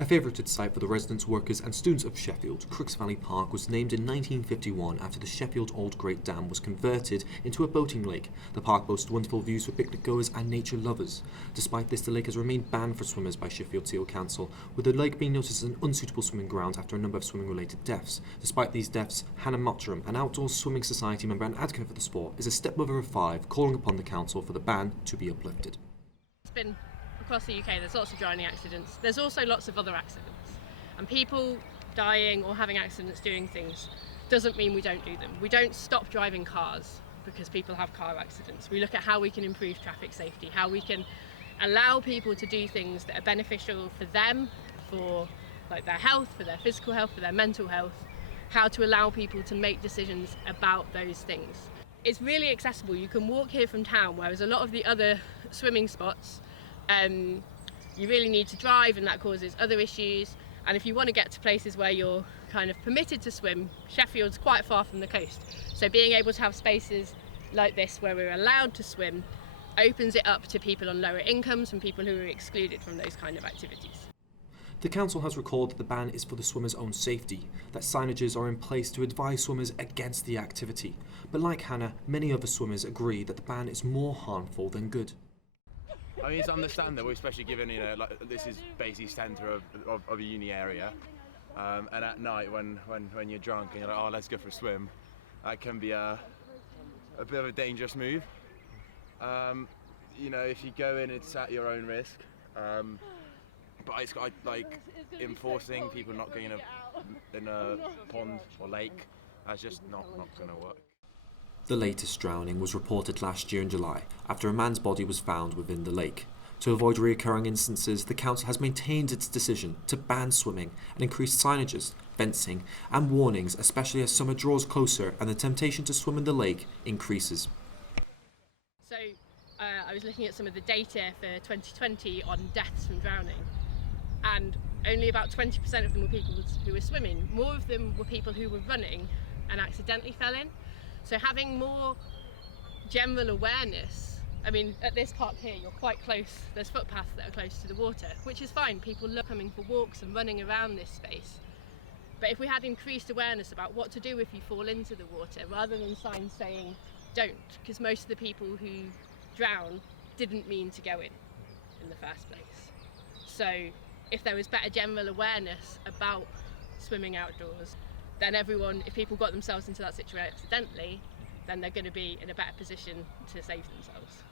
A favoured site for the residents, workers and students of Sheffield, Crookes Valley Park was named in 1951 after the Sheffield Old Great Dam was converted into a boating lake. The park boasts wonderful views for picnic goers and nature lovers. Despite this, the lake has remained banned for swimmers by Sheffield Council, with the lake being noticed as an unsuitable swimming ground after a number of swimming-related deaths. Despite these deaths, Hannah Mottram, an Outdoor Swimming Society member and advocate for the sport, is a stepmother of 5, calling upon the council for the ban to be uplifted. It's been across the UK, there's lots of drowning accidents. There's also lots of other accidents. And people dying or having accidents doing things doesn't mean we don't do them. We don't stop driving cars because people have car accidents. We look at how we can improve traffic safety, how we can allow people to do things that are beneficial for them, for like their health, for their physical health, for their mental health, how to allow people to make decisions about those things. It's really accessible. You can walk here from town, whereas a lot of the other swimming spots, you really need to drive, and that causes other issues. And if you want to get to places where you're kind of permitted to swim, Sheffield's quite far from the coast. So being able to have spaces like this where we're allowed to swim opens it up to people on lower incomes and people who are excluded from those kind of activities. The council has recalled that the ban is for the swimmers' own safety, that signages are in place to advise swimmers against the activity. But like Hannah, many other swimmers agree that the ban is more harmful than good. I mean, it's understandable, especially given, like this is basically centre of a uni area, and at night when you're drunk and you're like, oh, let's go for a swim, that can be a bit of a dangerous move. If you go in, it's at your own risk. But it's like enforcing people not going in a pond or lake, that's just not going to work. The latest drowning was reported last year in July after a man's body was found within the lake. To avoid recurring instances, the council has maintained its decision to ban swimming and increase signages, fencing and warnings, especially as summer draws closer and the temptation to swim in the lake increases. So I was looking at some of the data for 2020 on deaths from drowning, and only about 20% of them were people who were swimming. More of them were people who were running and accidentally fell in. So having more general awareness, I mean, at this park here, you're quite close, there's footpaths that are close to the water, which is fine. People love coming for walks and running around this space. But if we had increased awareness about what to do if you fall into the water, rather than signs saying don't, because most of the people who drown didn't mean to go in the first place. So if there was better general awareness about swimming outdoors, then if people got themselves into that situation accidentally, then they're going to be in a better position to save themselves.